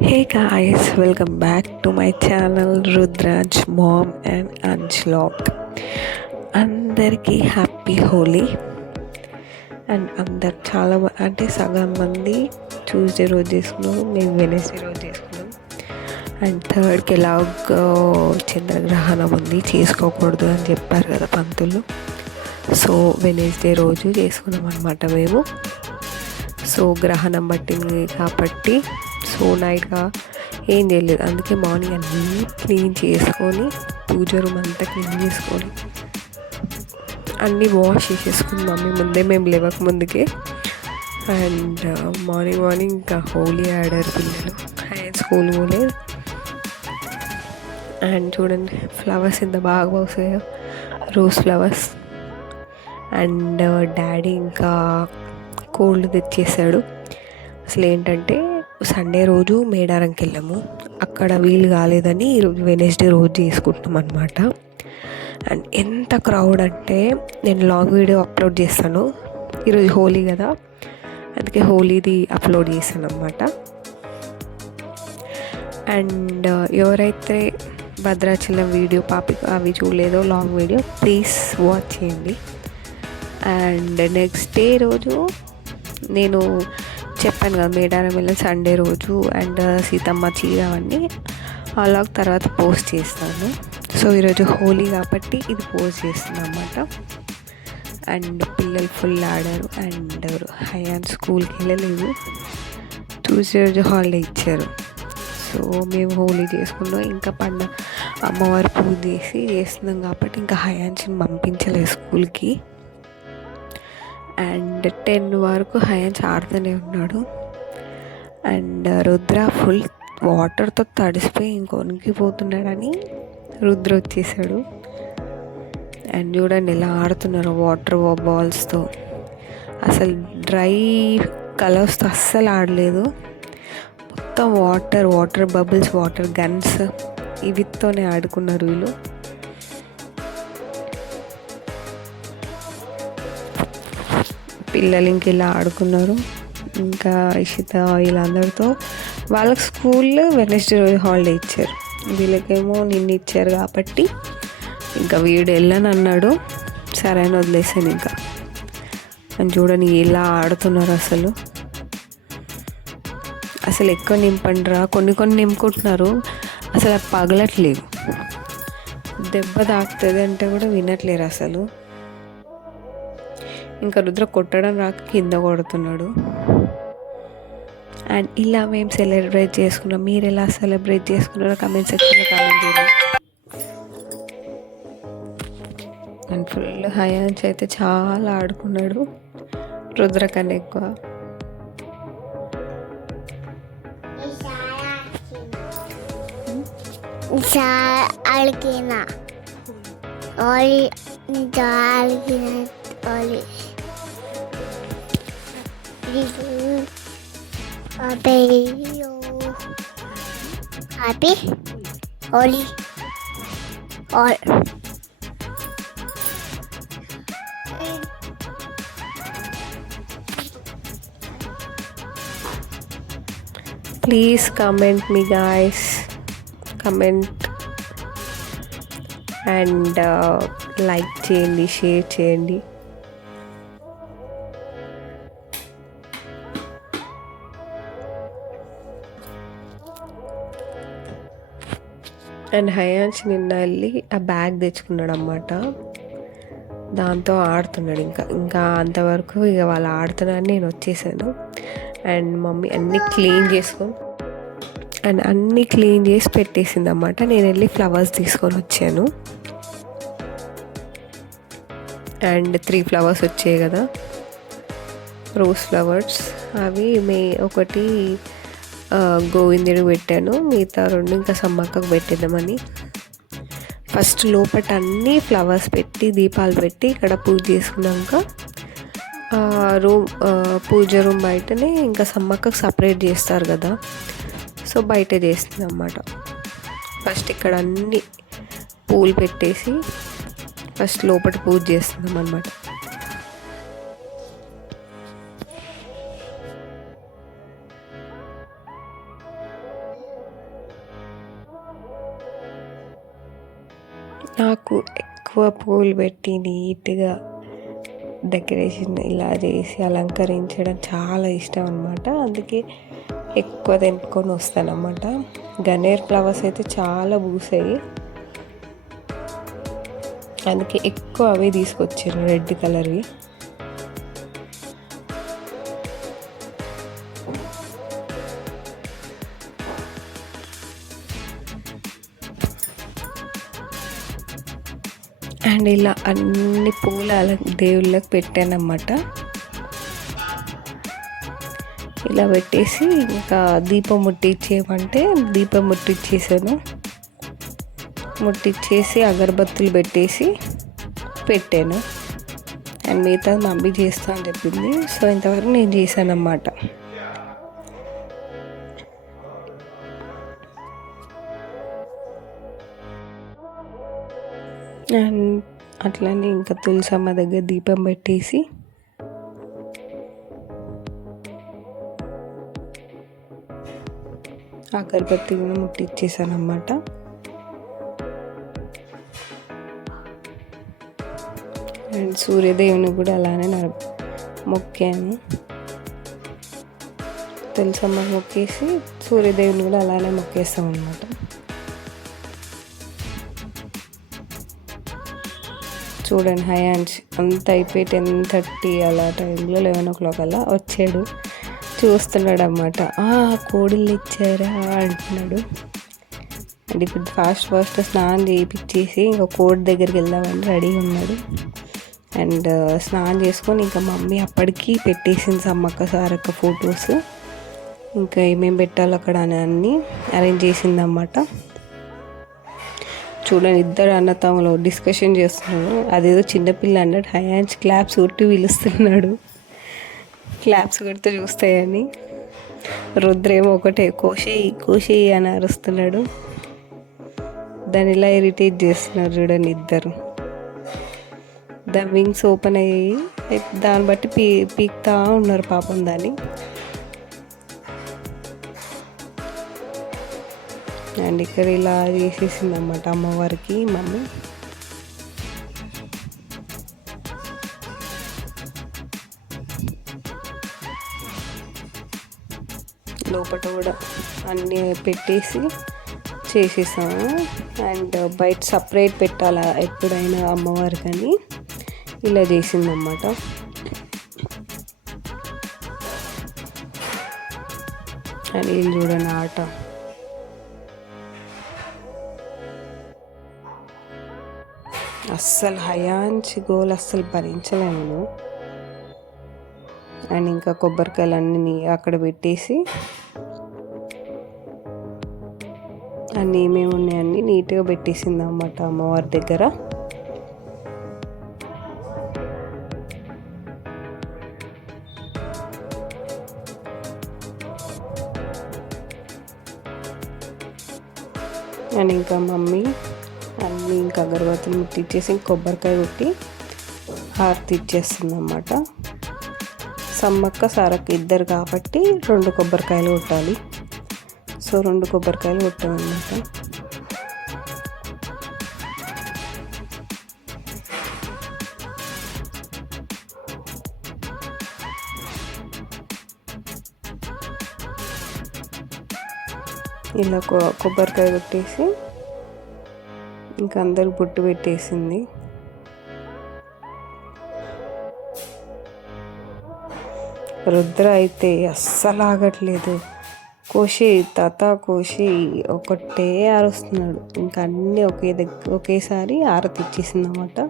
Hey guys, welcome back to my channel Rudraj Mom and Anjlog. అందరికీ happy Holi. And అందరు చాలా అంటే సగం మంది ట్యూస్డే రోజు చేసుకున్నాం, మేము వెనస్డే రోజు చేసుకున్నాం. అండ్ థర్డ్కి ఎలాగో చంద్రగ్రహణం ఉంది, చేసుకోకూడదు అని చెప్పారు కదా పంతులు. సో వెనస్డే రోజు చేసుకున్నాం అనమాట మేము. సో గ్రహణం పట్టింది కాబట్టి సో నైట్గా ఏం చేయలేదు, అందుకే మార్నింగ్ అన్నీ క్లీన్ చేసుకొని పూజ రూమ్ అంతా క్లీన్ చేసుకొని అన్నీ వాష్ చేసేసుకుని మమ్మీ ముందే, మేము లేవక ముందుకే. అండ్ మార్నింగ్ ఇంకా హోలీ ఆడారు పిల్లలు, స్కూల్ పోలేదు. అండ్ చూడండి ఫ్లవర్స్ ఎంత బాగా వస్తాయో, రోజ్ ఫ్లవర్స్. అండ్ డాడీ ఇంకా కోల్డ్ తెచ్చేసాడు. అసలు ఏంటంటే సండే రోజు మేడారంకి వెళ్ళాము, అక్కడ వీలు కాలేదని ఈరోజు వెనస్డే రోజు చేసుకుంటున్నాం అనమాట. అండ్ ఎంత క్రౌడ్ అంటే నేను లాంగ్ వీడియో అప్లోడ్ చేస్తాను, ఈరోజు హోలీ కదా అందుకే హోలీది అప్లోడ్ చేశాను అనమాట. అండ్ ఎవరైతే భద్రాచలం వీడియో పాపి అవి చూడలేదో లాంగ్ వీడియో ప్లీజ్ వాచ్ చేయండి. అండ్ నెక్స్ట్ డే రోజు నేను చెప్పాను కదా మేడారం వెళ్ళిన సండే రోజు అండ్ సీతమ్మ చీర అవన్నీ అలాగ తర్వాత పోస్ట్ చేస్తాను. సో ఈరోజు హోలీ కాబట్టి ఇది పోస్ట్ చేస్తుంది అన్నమాట. అండ్ పిల్లలు ఫుల్ ఆడారు. అండ్ హయాన్ స్కూల్కి వెళ్ళలేదు, ట్యూస్డే రోజు హాలిడే ఇచ్చారు. సో మేము హోలీ చేసుకున్నాం, ఇంకా అమ్మవారి పూజ చేస్తున్నాం కాబట్టి ఇంకా హయాన్స్ని పంపించలేదు స్కూల్కి. అండ్ 10 వరకు హయాన్స్ ఆడుతూనే ఉన్నాడు. అండ్ రుద్ర ఫుల్ వాటర్తో తడిసిపోయి ఇంకొనికిపోతున్నాడని రుద్ర వచ్చేసాడు. అండ్ చూడండి ఎలా ఆడుతున్నారు వాటర్ బాల్స్తో, అసలు డ్రై కలర్స్తో అస్సలు ఆడలేదు, మొత్తం వాటర్ బబుల్స్, వాటర్ గన్స్ ఇవితోనే ఆడుకున్నారు వీళ్ళు. పిల్లలు ఇంక ఇలా ఆడుకున్నారు. ఇంకా ఇషిత వీళ్ళందరితో వాళ్ళకి స్కూల్లో వెనస్డే రోజు హాలిడే ఇచ్చారు, వీళ్ళకేమో నిన్న ఇచ్చారు కాబట్టి ఇంకా వీడు వెళ్ళని అన్నాడు, సరే అని వదిలేసాను. ఇంకా అని చూడని ఎలా ఆడుతున్నారు, అసలు ఎక్కువ నింపండిరా, కొన్ని నింపుకుంటున్నారు, అసలు పగలట్లేవు, దెబ్బ తాకుతుంది అంటే కూడా వినట్లేరు అసలు. ఇంకా రుద్ర కొట్టడం రాక కింద కొడుతున్నాడు. అండ్ ఇలా మేము సెలబ్రేట్ చేసుకున్నాం. మీరు ఎలా సెలబ్రేట్ చేసుకున్నారో కమెంట్ సెక్షన్లో కామెంట్ చేయండి. అండ్ ఫుల్ హయాన్స్ అయితే చాలా ఆడుకున్నాడు, రుద్ర కన్నా ఎక్కువ. Happy Holi all. Please comment me guys, comment and like చేయండి, షేర్ చేయండి. అండ్ హయాన్స్ నిన్న వెళ్ళి ఆ బ్యాగ్ తెచ్చుకున్నాడు అన్నమాట, దాంతో ఆడుతున్నాడు. ఇంకా అంతవరకు ఇక వాళ్ళు ఆడుతున్నారని నేను వచ్చేసాను. అండ్ మమ్మీ అన్నీ క్లీన్ చేసి పెట్టేసింది అన్నమాట. నేను వెళ్ళి ఫ్లవర్స్ తీసుకొని వచ్చాను. అండ్ 3 ఫ్లవర్స్ వచ్చాయి కదా, రోజ్ ఫ్లవర్స్, అవి ఒకటి గోవిందుడు పెట్టాను, మిగతా 2 ఇంకా సమ్మక్కకు పెట్టేద్దామని. ఫస్ట్ లోపల అన్నీ ఫ్లవర్స్ పెట్టి దీపాలు పెట్టి ఇక్కడ పూజ చేసుకున్నాక పూజ రూమ్ బయటనే ఇంకా సమ్మక్కకు సపరేట్ చేస్తారు కదా, సో బయట చేస్తుంది అన్నమాట. ఫస్ట్ ఇక్కడ అన్ని పూలు పెట్టేసి ఫస్ట్ లోపల పూజ చేస్తున్నాం అన్నమాట. నాకు ఎక్కువ పూలు పెట్టి నీట్గా డెకరేషన్ ఇలా చేసి అలంకరించడం చాలా ఇష్టం అనమాట. అందుకే ఎక్కువ తెంపుకొని వస్తానన్నమాట. గన్నేరు ఫ్లవర్స్ అయితే చాలా పూసాయి, అందుకే ఎక్కువ అవే తీసుకొచ్చాను, రెడ్ కలర్వి. అండ్ ఇలా అన్ని పూల దేవుళ్ళకి పెట్టానన్నమాట. ఇలా పెట్టేసి ఇంకా దీపం ముట్టించేయమంటే దీపం ముట్టించేసాను. ముట్టించేసి అగరబత్తులు పెట్టేసి పెట్టాను. అండ్ మిగతా మమ్మీ చేస్తా అని చెప్పింది, సో ఇంతవరకు నేను చేశాను అన్నమాట. అండ్ అట్లనే ఇంకా తులసమ్మ దగ్గర దీపం పెట్టేసి అగరబత్తి కూడా ముట్టించేసాను అన్నమాట. అండ్ సూర్యదేవుని కూడా అలానే మొక్కాను. తులసమ్మ మొక్కేసి సూర్యదేవుని కూడా అలానే మొక్కేస్తాం అన్నమాట. చూడండి, హయాన్స్ అంత అయిపోయి 10:30 అలా టైంలో 11 o'clock అలా వచ్చాడు. చూస్తున్నాడు అన్నమాట. కోడిలు ఇచ్చారా అంటున్నాడు. అండ్ ఇప్పుడు ఫాస్ట్ స్నానం చేయించేసి ఇంకా కోడి దగ్గరికి వెళ్దామని రెడీ ఉన్నాడు. అండ్ స్నానం చేసుకొని ఇంకా మమ్మీ అప్పటికి పెట్టేసింది సమ్మక్క సారక్క ఫొటోస్, ఇంకా ఏమేమి పెట్టాలో అక్కడ అని అన్నీ అరేంజ్ చేసిందన్నమాట. చూడండి, ఇద్దరు అన్నతమ్ములు డిస్కషన్ చేస్తున్నాడు. అదేదో చిన్నపిల్ల అన్నట్టు హయాన్స్ క్లాప్స్ కొట్టి పిలుస్తున్నాడు, క్లాప్స్ కొడితే చూస్తాయని. రుద్రేమో ఒకటే కోషి అని అరుస్తున్నాడు. దాన్ని ఇలా ఇరిటేట్ చేస్తున్నారు చూడండి ఇద్దరు. దాని వింగ్స్ ఓపెన్ అయ్యాయి, దాన్ని బట్టి పీక్తా ఉన్నారు పాపం దాన్ని. అండ్ ఇక్కడ ఇలా చేసేసింది అన్నమాట అమ్మవారికి మమ్మీ. లోపల కూడా అన్నీ పెట్టేసి చేసేసాము. అండ్ బయట సపరేట్ పెట్టాలా ఎప్పుడైనా అమ్మవారికి అని ఇలా చేసిందన్నమాట. అండ్ ఏం చూడండి ఆట. అస్సలు హయాంచి గోల్ అస్సలు భరించలేము. అండ్ ఇంకా కొబ్బరికాయలన్నీ అక్కడ పెట్టేసి అన్నీ ఏమేమి ఉన్నాయన్నీ నీట్గా పెట్టేసింది అన్నమాట అమ్మవారి దగ్గర. అండ్ ఇంకా మమ్మీ అన్నీ ఇంకా అగరబత్తులు ముట్టించేసి కొబ్బరికాయ కొట్టి హారతి ఇచ్చేస్తుంది అన్నమాట. సమ్మక్క సారక్క ఇద్దరు కాబట్టి 2 కొబ్బరికాయలు కొట్టాలి. సో 2 కొబ్బరికాయలు కొట్టామన్నమాట. ఇలా కొబ్బరికాయ కొట్టేసి ఇంకా అందరు బొట్టు పెట్టేసింది. రుద్ర అయితే అస్సలు ఆగట్లేదు. కోషి తాత కోషి ఒకటే అరుస్తున్నాడు. ఇంకా అన్నీ ఒకేసారి ఆరతి ఇచ్చేసింది అన్నమాట.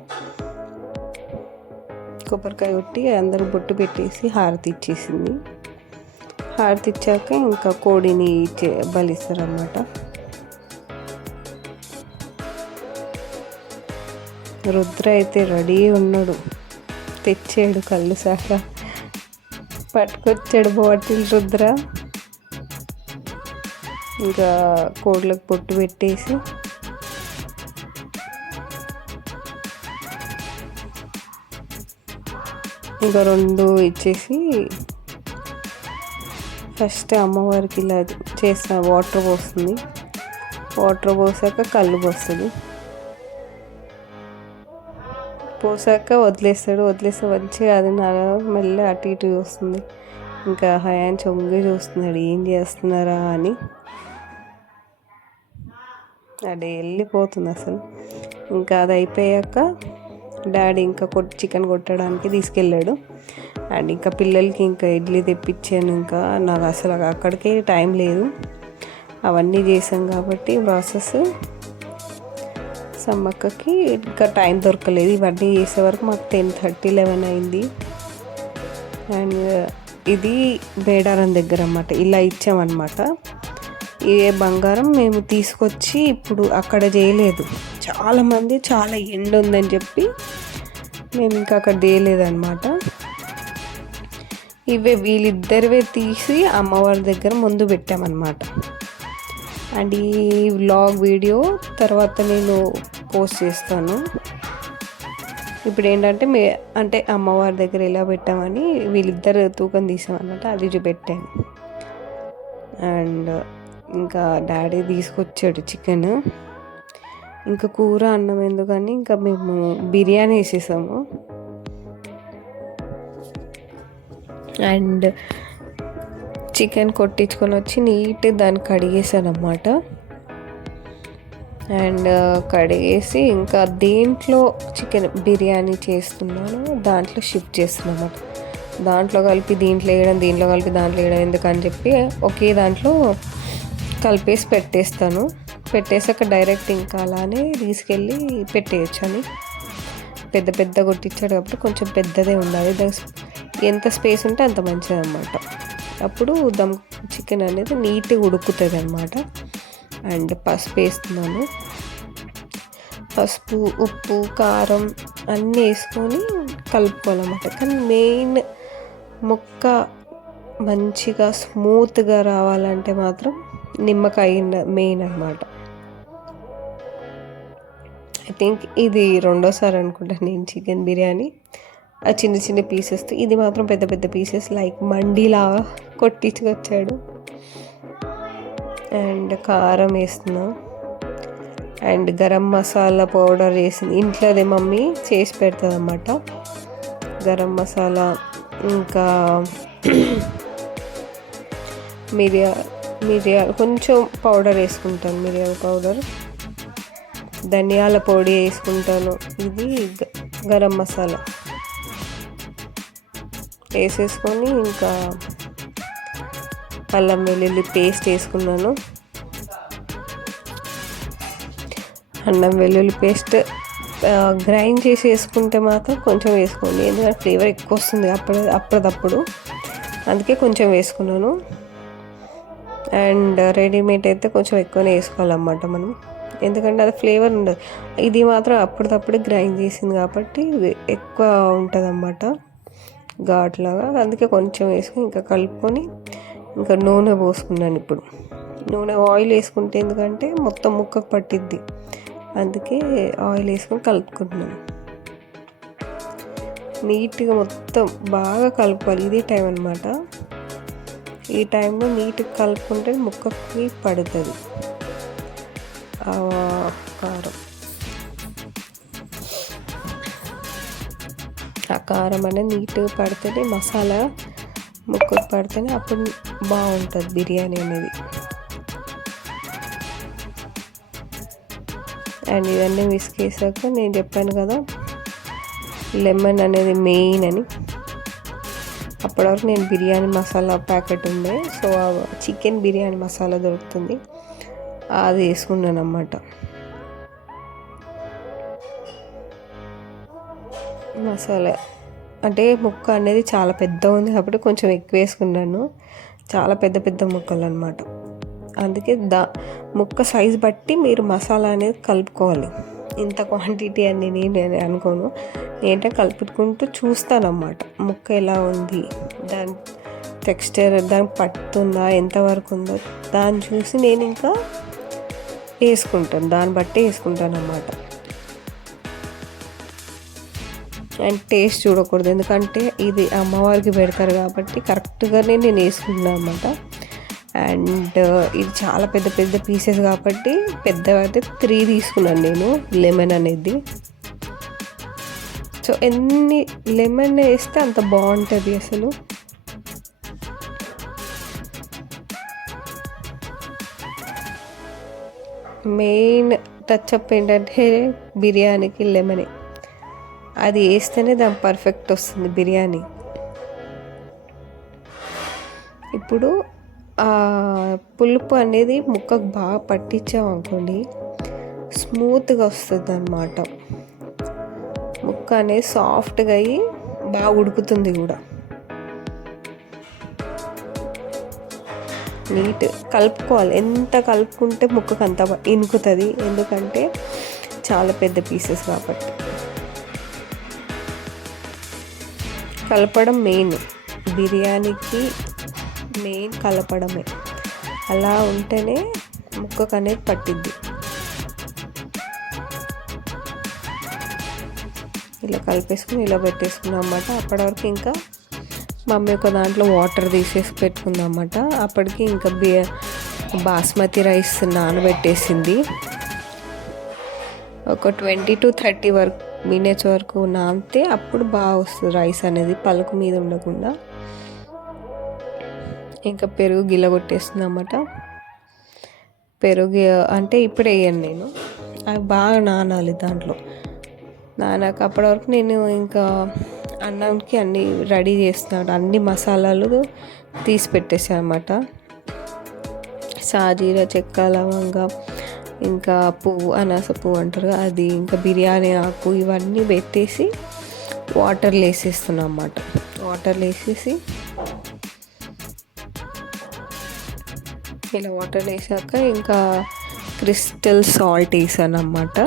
కొబ్బరికాయ కొట్టి అందరూ బొట్టు పెట్టేసి హారతి ఇచ్చేసింది. హారతి ఇచ్చాక ఇంకా కోడిని బలిస్తారన్నమాట. రుద్ర అయితే రెడీ ఉన్నాడు, తెచ్చాడు కళ్ళు సారా పట్టుకొచ్చాడు బాటిల్ రుద్ర. ఇంకా కోళ్ళకు పొట్టు పెట్టేసి ఇంకా 2 ఇచ్చేసి ఫస్ట్ అమ్మవారికి ఇలా చేసిన వాటర్ పోస్తుంది. వాటర్ పోసాక కళ్ళు పోస్తుంది. పోసాక వదిలేస్తే మంచిగా అది మెల్ల అటు ఇటు చూస్తుంది. ఇంకా హయాన్ చొంగి చూస్తున్నాడు ఏం చేస్తున్నారా అని. అది వెళ్ళిపోతుంది అసలు. ఇంకా అది అయిపోయాక డాడీ ఇంకా చికెన్ కొట్టడానికి తీసుకెళ్ళాడు. అండ్ ఇంకా పిల్లలకి ఇంకా ఇడ్లీ తెప్పించాను. ఇంకా నాకు అసలు అక్కడికే టైం లేదు, అవన్నీ చేసాం కాబట్టి ప్రాసెస్. సమ్మక్కకి ఇంకా టైం దొరకలేదు, ఇవన్నీ చేసే వరకు మాకు 10:30, 11 అయింది. అండ్ ఇది మేడారం దగ్గర అన్నమాట, ఇలా ఇచ్చామన్నమాట. ఏ బంగారం మేము తీసుకొచ్చి ఇప్పుడు అక్కడ చేయలేదు, చాలామంది చాలా ఎండ ఉందని చెప్పి మేము ఇంకా అక్కడ చేయలేదన్నమాట. వీళ్ళిద్దరివే తీసి అమ్మవారి దగ్గర ముందు పెట్టామన్నమాట. అండ్ ఈ వ్లాగ్ వీడియో తర్వాత నేను పోస్ట్ చేస్తాను. ఇప్పుడు ఏంటంటే అంటే అమ్మవారి దగ్గర ఎలా పెట్టామని వీళ్ళిద్దరు తూకం తీసామన్నమాట, అది చూపెట్టాను. అండ్ ఇంకా డాడీ తీసుకొచ్చాడు చికెన్. ఇంకా కూర అన్నం ఎందుకని ఇంకా మేము బిర్యానీ వేసేసాము. అండ్ చికెన్ కొట్టించుకొని వచ్చి నీట్గా దాన్ని కడిగేసాను అన్నమాట. అండ్ కడిగేసి ఇంకా దేంట్లో చికెన్ బిర్యానీ చేస్తున్నాను దాంట్లో షిఫ్ట్ చేస్తున్నాను అన్నమాట. దాంట్లో కలిపి దీంట్లో వేయడం, దీంట్లో కలిపి దాంట్లో వేయడం ఎందుకని చెప్పి ఒకే దాంట్లో కలిపేసి పెట్టేసాక డైరెక్ట్ ఇంకా అలానే తీసుకెళ్ళి పెట్టేయచ్చు అని. పెద్ద కొట్టించాడు కాబట్టి కొంచెం పెద్దదే ఉండాలి, ఎంత స్పేస్ ఉంటే అంత మంచిది అన్నమాట. అప్పుడు దమ్ చికెన్ అనేది నీట్గా ఉడుకుతుంది అన్నమాట. అండ్ పసుపు వేస్తున్నాను, పసుపు, ఉప్పు, కారం అన్నీ వేసుకొని కలుపుకోవాలన్నమాట. కానీ మెయిన్ ముక్క మంచిగా స్మూత్గా రావాలంటే మాత్రం నిమ్మకాయ మెయిన్ అన్నమాట. ఐ థింక్ ఇది రెండోసారి అనుకుంటా నేను చికెన్ బిర్యానీ ఆ చిన్న పీసెస్. ఇది మాత్రం పెద్ద పీసెస్ లైక్ మండీలాగా కొట్టించుకొచ్చాడు. అండ్ కారం వేస్తున్నాం. అండ్ గరం మసాలా పౌడర్ వేసింది ఇంట్లోదే మమ్మీ చేసి పెడుతుంది అన్నమాట. గరం మసాలా, ఇంకా మిరియాలు కొంచెం పౌడర్ వేసుకుంటాను, మిరియాల పౌడర్, ధనియాల పొడి వేసుకుంటాను. ఇది గరం మసాలా వేసేసుకొని ఇంకా అల్లం వెల్లుల్లి పేస్ట్ వేసుకున్నాను. అల్లం వెల్లుల్లి పేస్ట్ గ్రైండ్ చేసి వేసుకుంటే మాత్రం కొంచెం వేసుకోండి, ఎందుకంటే ఫ్లేవర్ ఎక్కువ వస్తుంది అప్పటిదప్పుడు, అందుకే కొంచెం వేసుకున్నాను. అండ్ రెడీమేడ్ అయితే కొంచెం ఎక్కువనే వేసుకోవాలన్నమాట మనం, ఎందుకంటే అది ఫ్లేవర్ ఉండదు. ఇది మాత్రం అప్పటిదప్పుడు గ్రైండ్ చేసింది కాబట్టి ఎక్కువ ఉంటుంది అన్నమాట ఘాట్లాగా, అందుకే కొంచెం వేసుకొని ఇంకా కలుపుకొని ఇంకా నూనె పోసుకున్నాను. ఇప్పుడు ఆయిల్ వేసుకుంటే ఎందుకంటే మొత్తం ముక్కకు పట్టిద్ది, అందుకే ఆయిల్ వేసుకొని కలుపుకుంటున్నాను. నీట్గా మొత్తం బాగా కలుపుకోవాలి, ఇది టైం అన్నమాట. ఈ టైంలో నీట్గా కలుపుకుంటే ముక్కకి పడుతుంది కారం. ఆ కారం అనేది నీట్గా పడితేనే, మసాలా ముక్కకు పడితేనే అప్పుడు బాగుంటుంది బిర్యానీ అనేది. అండ్ ఇవన్నీ విసికేసాక నేను చెప్పాను కదా లెమన్ అనేది మెయిన్ అని, అప్పటివరకు నేను బిర్యానీ మసాలా ప్యాకెట్ ఉండే, సో చికెన్ బిర్యానీ మసాలా దొరుకుతుంది, అది వేసుకున్నాను అన్నమాట. మసాలా అంటే ముక్క అనేది చాలా పెద్ద ఉంది కాబట్టి కొంచెం ఎక్కువ వేసుకున్నాను, చాలా పెద్ద ముక్కలు అన్నమాట. అందుకే ముక్క సైజు బట్టి మీరు మసాలా అనేది కలుపుకోవాలి. ఇంత క్వాంటిటీ అని నేను అనుకోను, ఏంటంటే కలుపుకుంటూ చూస్తానన్నమాట ముక్క ఎలా ఉంది, దాని టెక్స్చర్ దానికి పట్టుతుందా, ఎంతవరకు ఉందో దాన్ని చూసి నేను ఇంకా వేసుకుంటాను, దాన్ని బట్టి వేసుకుంటాను అన్నమాట. అండ్ టేస్ట్ చూడకూడదు, ఎందుకంటే ఇది అమ్మవారికి పెడతారు కాబట్టి కరెక్ట్గానే నేను వేసుకున్నాను అన్నమాట. అండ్ ఇది చాలా పెద్ద పీసెస్ కాబట్టి పెద్దవైతే 3 తీసుకున్నాను నేను లెమన్ అనేది. సో ఎన్ని లెమన్ వేస్తే అంత బాగుంటుంది అసలు. మెయిన్ టచ్అప్ ఏంటంటే బిర్యానీకి లెమనే, అది వేస్తేనే దాని పర్ఫెక్ట్ వస్తుంది బిర్యానీ. ఇప్పుడు ఆ పులుపు అనేది ముక్కకు బాగా పట్టించామనుకోండి స్మూత్గా వస్తుంది అన్నమాట. ముక్క అనేది సాఫ్ట్గా అయ్యి బాగా ఉడుకుతుంది కూడా. నీట్ కలుపుకోవాలి, ఎంత కలుపుకుంటే ముక్కకు అంత ఇనుకుతుంది, ఎందుకంటే చాలా పెద్ద పీసెస్ కాబట్టి. కలపడం మెయిన్, బిర్యానీకి మెయిన్ కలపడమే. అలా ఉంటేనే ముక్కకు అనేది పట్టిద్ది. ఇలా కలిపేసుకుని ఇలా పెట్టేసుకున్నాం అన్నమాట. అప్పటి వరకు ఇంకా మమ్మీ ఒక దాంట్లో వాటర్ తీసేసి పెట్టుకుందాం అన్నమాట. అప్పటికి ఇంకా బాస్మతి రైస్ నానబెట్టేసింది. ఒక 20 to 30 మినిట్స్ వరకు నానితే అప్పుడు బాగా వస్తుంది రైస్ అనేది, పలుకు మీద ఉండకుండా. ఇంకా పెరుగు గిల్లగొట్టేస్తుంది అన్నమాట. పెరుగు అంటే ఇప్పుడు వేయను నేను, అవి బాగా నానాలి దాంట్లో. నానాక అప్పటి వరకు నేను ఇంకా అన్నంకి అన్నీ రెడీ చేస్తున్నాడు, అన్ని మసాలాలు తీసి పెట్టేసాను అన్నమాట. సాజీర, చెక్క, లవంగ, ఇంకా పువ్వు, అనాస పువ్వు అంటారు అది, ఇంకా బిర్యానీ ఆకు, ఇవన్నీ పెట్టేసి వాటర్లో వేసేస్తున్నాం అన్నమాట. వాటర్లో వేసేసి ఇలా వాటర్లో వేసాక ఇంకా క్రిస్టల్ సాల్ట్ వేసాను అన్నమాట.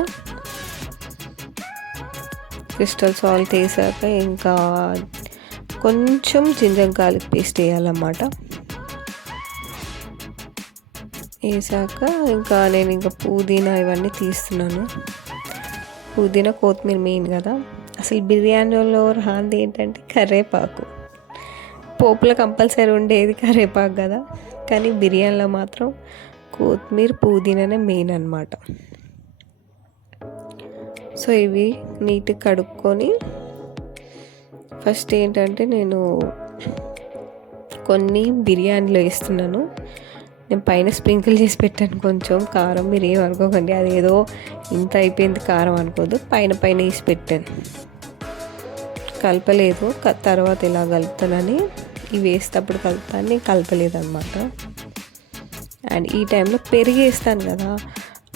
క్రిస్టల్ సాల్ట్ వేసాక ఇంకా కొంచెం జింజర్ గార్లిక్ పేస్ట్ వేయాలన్నమాట. వేసాక ఇంకా నేను ఇంకా పుదీనా ఇవన్నీ తీస్తున్నాను. పుదీనా, కొత్తిమీర మెయిన్ కదా. అసలు బిర్యానీలో రాంది ఏంటంటే కరివేపాకు. పోపులో కంపల్సరీ ఉండేది కరివేపాకు కదా, కానీ బిర్యానీలో మాత్రం కొత్తిమీర, పుదీనానే మెయిన్ అన్నమాట. సో ఇవి నీట్గా కడుక్కొని ఫస్ట్ ఏంటంటే నేను కొన్ని బిర్యానీలో వేస్తున్నాను. నేను పైన స్ప్రింకిల్ చేసి పెట్టాను కొంచెం కారం, మీరు ఏం అనుకోకండి, అదేదో ఇంత అయిపోయింది కారం అనుకోదు, పైన వేసి పెట్టాను. కలపలేదు, తర్వాత ఇలా కలుపుతానని, ఇవి వేసేటప్పుడు కలుపుతాను, కలపలేదు అనమాట. అండ్ ఈ టైంలో పెరుగు వేస్తాను కదా,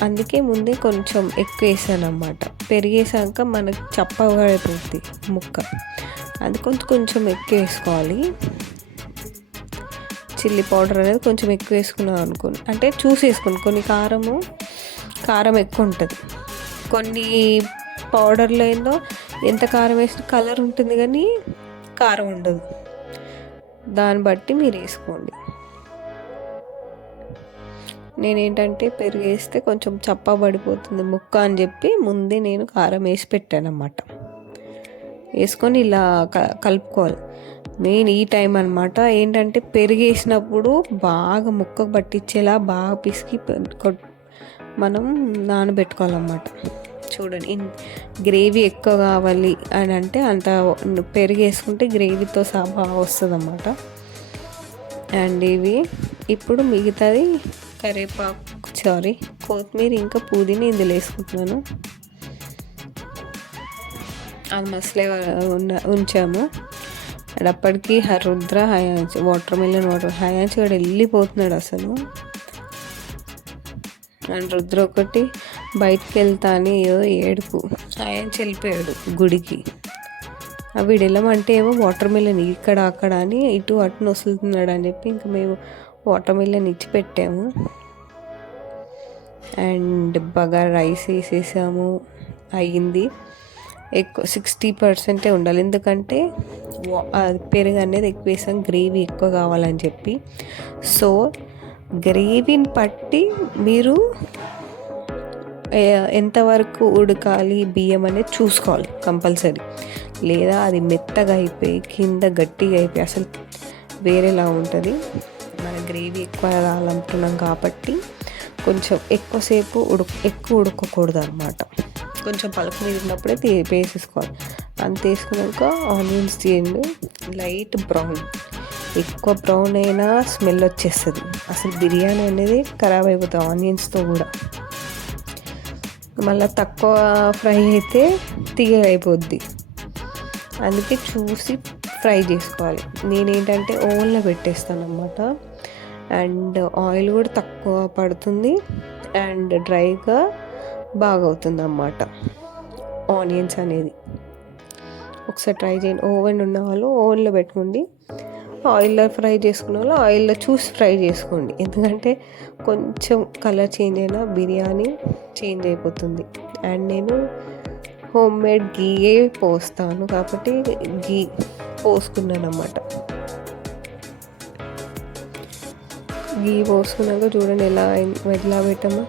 అందుకే ముందే కొంచెం ఎక్కువ వేసాను అన్నమాట. పెరిగేసాక మనకు చప్పగా అయిపోతుంది ముక్క, అది కొంచెం ఎక్కువ వేసుకోవాలి. చిల్లీ పౌడర్ అనేది కొంచెం ఎక్కువ వేసుకున్నాం అనుకోండి, అంటే చూసి వేసుకోండి. కొన్ని కారం ఎక్కువ ఉంటుంది, కొన్ని పౌడర్లో ఏందో ఎంత కారం వేసిన కలర్ ఉంటుంది కానీ కారం ఉండదు, దాన్ని బట్టి మీరు వేసుకోండి. నేనేంటంటే పెరుగు వేస్తే కొంచెం చప్ప పడిపోతుంది ముక్క అని చెప్పి ముందే నేను కారం వేసి పెట్టాను అన్నమాట. వేసుకొని ఇలా కలుపుకోవాలి. మెయిన్ ఈ టైం అనమాట. ఏంటంటే పెరుగు వేసినప్పుడు బాగా ముక్కకు పట్టించేలా బాగా పిసికి మనం నానబెట్టుకోవాలన్నమాట. చూడండి, గ్రేవీ ఎక్కువ కావాలి అని అంటే అంత పెరుగు వేసుకుంటే గ్రేవీతో సహా బాగా వస్తుంది అన్నమాట. అండ్ ఇవి ఇప్పుడు మిగతాది కొత్తిమీర ఇంకా పుదీనా ఇందులో వేసుకుంటున్నాను. అది మసలే ఉంచాము. అండ్ అప్పటికి రుద్ర హయాంచి హయాంచి కూడా వెళ్ళిపోతున్నాడు అసలు. అండ్ రుద్ర ఒకటి బయటికి వెళ్తా అని ఏడుపు, హయాంచి వెళ్ళిపోయాడు గుడికి. వీడు వెళ్ళమంటే ఏమో వాటర్ మిలన్ ఇక్కడ అక్కడ అని ఇటు అటు నొసులుతున్నాడు అని చెప్పి ఇంకా మేము వాటర్ మిలన్ ఇచ్చి పెట్టాము. అండ్ బగారా రైస్ వేసేసాము, అయ్యింది. ఎక్కువ 60% ఉండాలి, ఎందుకంటే పెరుగు అనేది ఎక్కువ వేసాం, గ్రేవీ ఎక్కువ కావాలని చెప్పి. సో గ్రేవీని బట్టి మీరు ఎంతవరకు ఉడకాలి బియ్యం అనేది చూసుకోవాలి కంపల్సరీ, లేదా అది మెత్తగా అయిపోయి కింద గట్టిగా అయిపోయి అసలు వేరేలా ఉంటుంది. మన గ్రేవీ ఎక్కువ కావాలంటున్నాం కాబట్టి కొంచెం ఎక్కువసేపు ఎక్కువ ఉడకకూడదు అనమాట. కొంచెం పలుకు మీద ఉన్నప్పుడే వేసేసుకోవాలి. అంత వేసుకున్నాక ఆనియన్స్ తీయండి, లైట్ బ్రౌన్, ఎక్కువ బ్రౌన్ అయినా స్మెల్ వచ్చేస్తుంది, అసలు బిర్యానీ అనేది ఖరాబ్ అయిపోతుంది ఆనియన్స్తో కూడా. మళ్ళీ తక్కువ ఫ్రై అయితే తీగలైపోద్ది, అందుకే చూసి ఫ్రై చేసుకోవాలి. నేనేంటంటే ఓవెన్లో పెట్టేస్తాను అన్నమాట, అండ్ ఆయిల్ కూడా తక్కువ పడుతుంది అండ్ డ్రైగా బాగా అవుతుంది అన్నమాట ఆనియన్స్ అనేది. ఒకసారి ట్రై చేయండి. ఓవెన్ ఉన్న వాళ్ళు ఓవెన్లో పెట్టుకోండి, ఆయిల్లో ఫ్రై చేసుకున్న వాళ్ళు ఆయిల్లో చూసి ఫ్రై చేసుకోండి, ఎందుకంటే కొంచెం కలర్ చేంజ్ అయినా బిర్యానీ చేంజ్ అయిపోతుంది. అండ్ నేను హోమ్ మేడ్ గీయే పోస్తాను కాబట్టి గీ పోసుకున్నాను అన్నమాట. గీ పోసుకున్నాక చూడండి ఎలా పెట్టామో,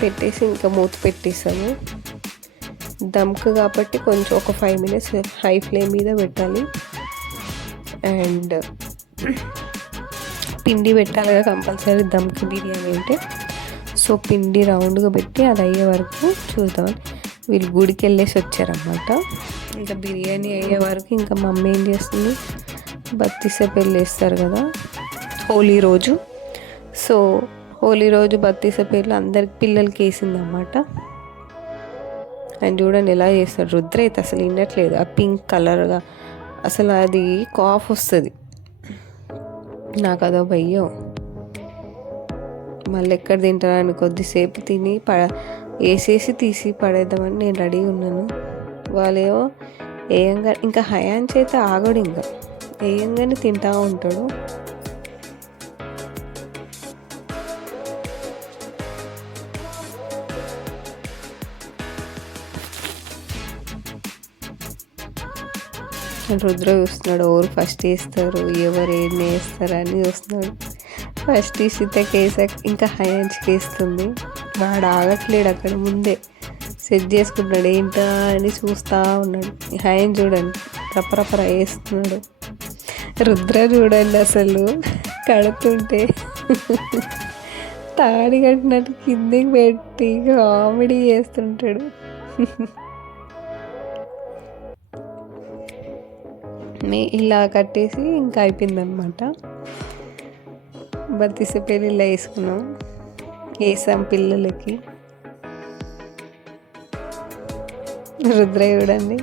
పెట్టేసి ఇంకా మూత పెట్టేసాము. దమ్కు కాబట్టి కొంచెం ఒక 5 minutes హై ఫ్లేమ్ మీద పెట్టాలి. అండ్ పిండి పెట్టాలి కదా కంపల్సరీ దమ్కి బిర్యానీ అంటే, సో పిండి రౌండ్గా పెట్టి అది అయ్యే వరకు చూద్దాం. వీళ్ళు గుడికి వెళ్ళేసి వచ్చారన్నమాట. ఇంకా బిర్యానీ అయ్యే వరకు ఇంకా మమ్మీ ఏం చేస్తుంది, బత్తిసెపల్లి వేస్తారు కదా హోలీ రోజు, సో హోలీ రోజు బత్తిసెపల్లి అందరికి పిల్లలకి వేసిందన్నమాట. అండ్ చూడండి ఎలా చేస్తాడు రుద్ర అయితే అసలు వినట్లేదు, ఆ పింక్ కలర్గా అసలు అది కాఫ్ వస్తుంది, నాకు అదో భయం. మళ్ళీ ఎక్కడ తింటారని కొద్దిసేపు తిని వేసేసి తీసి పడేద్దామని నేను రెడీగా ఉన్నాను. వాళ్ళేమో వేయంగా ఇంకా హయాన్ చేత ఆగడు, ఇంకా వేయంగానే తింటూ ఉంటాడు. రుద్ర చూస్తున్నాడు ఎవరు ఫస్ట్ వేస్తారు, ఎవరు ఏం వేస్తారు అని చూస్తున్నాడు. ఫస్ట్ సీతకి వేసాక ఇంకా హయాన్స్కి వేస్తుంది, వాడు ఆగట్లేడు, అక్కడ ముందే సెట్ చేసుకుంటున్నాడు ఏంటా అని చూస్తూ ఉన్నాడు. హయాన్ చూడండి రపరపర వేస్తున్నాడు, రుద్ర చూడండి అసలు కడుతుంటే తాడి కట్టినట్టు కిందకి పెట్టి కామెడీ చేస్తుంటాడు. ఇలా కట్టేసి ఇంకా అయిపోయిందనమాట. బత్తిసెపల్లి ఇలా వేసాం పిల్లలకి. రుద్ర చూడండి.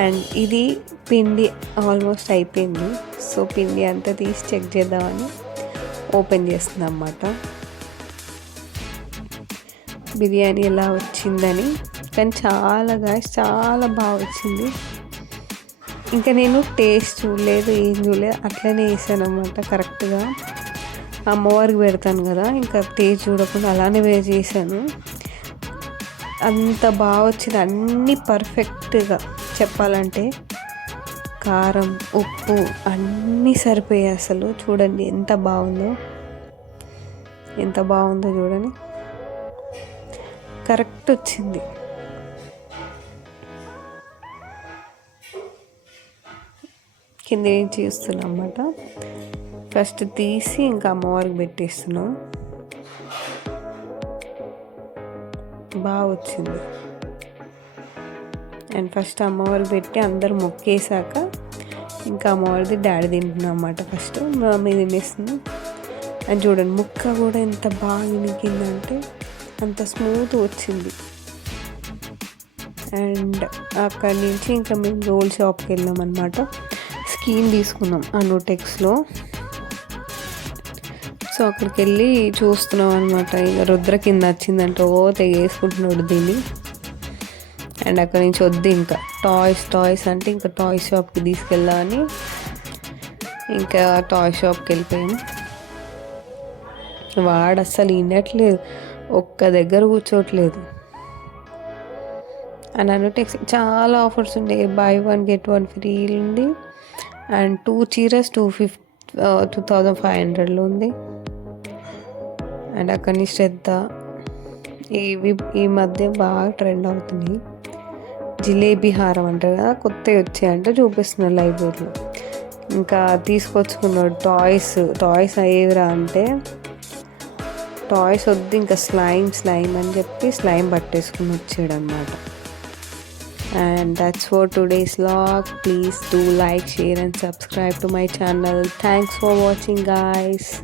అండ్ ఇది పిండి ఆల్మోస్ట్ అయిపోయింది, సో పిండి అంతా తీసి చెక్ చేద్దామని ఓపెన్ చేస్తుంది అన్నమాట, బిర్యానీ ఎలా వచ్చిందని. కానీ చాలా బాగా వచ్చింది. ఇంకా నేను టేస్ట్ చూడలేదు, ఏం చూడలేదు, అట్లనే వేసాను అన్నమాట కరెక్ట్గా. అమ్మవారికి పెడతాను కదా, ఇంకా టేస్ట్ చూడకుండా అలానే చేశాను. అంత బాగా వచ్చింది, అన్నీ పర్ఫెక్ట్గా చెప్పాలంటే కారం ఉప్పు అన్నీ సరిపోయాయి. అసలు చూడండి ఎంత బాగుందో చూడండి, కరెక్ట్ వచ్చింది. కింద ఏం చేస్తున్నాం అన్నమాట, ఫస్ట్ తీసి ఇంకా అమ్మవారికి పెట్టేస్తున్నాం. బాగా వచ్చింది. అండ్ ఫస్ట్ అమ్మవారికి పెట్టి అందరూ మొక్కేసాక ఇంకా అమ్మవారిది డాడీ తింటున్నాం అన్నమాట. ఫస్ట్ మమ్మీ తినేస్తుంది. అండ్ చూడండి ముక్క కూడా ఎంత బాగా ఇనికిందంటే అంత స్మూత్ వచ్చింది. అండ్ అక్కడి నుంచి ఇంకా మేము రోల్ షాప్కి వెళ్ళాం అన్నమాట. స్కీమ్ తీసుకున్నాం అనుటెక్స్లో, సో అక్కడికి వెళ్ళి చూస్తున్నాం అనమాట. ఇక రుద్ర కింద వచ్చిందంటే తెగేసుకుంటున్నాడు దీన్ని. అండ్ అక్కడి నుంచి వద్దు ఇంకా టాయ్స్ అంటే ఇంకా టాయ్ షాప్కి తీసుకెళ్దామని ఇంకా టాయ్ షాప్కి వెళ్ళిపోయాము. వాడు అస్సలు వినట్లేదు, ఒక్క దగ్గర కూర్చోట్లేదు. అండ్ అనుటెక్స్ చాలా ఆఫర్స్ ఉండే, buy 1 get 1 ఫ్రీ ఉంది. అండ్ 2 చీరస్ 2500లో ఉంది. అండ్ అక్కడి నుంచి శ్రద్ధ ఈ మధ్య బాగా ట్రెండ్ అవుతుంది. జిలేబీ హారం అంటారు కదా, కొత్తవి వచ్చాయంటే చూపిస్తున్నారు లైబ్రరీలో. ఇంకా తీసుకొచ్చుకున్నాడు టాయ్స్ అయ్యేవిరా అంటే టాయ్స్ వద్దు ఇంకా స్లైమ్ అని చెప్పి స్లైమ్ పట్టేసుకుని వచ్చాడు అనమాట. And that's for today's vlog. Please do like, share and subscribe to my channel. Thanks for watching, guys.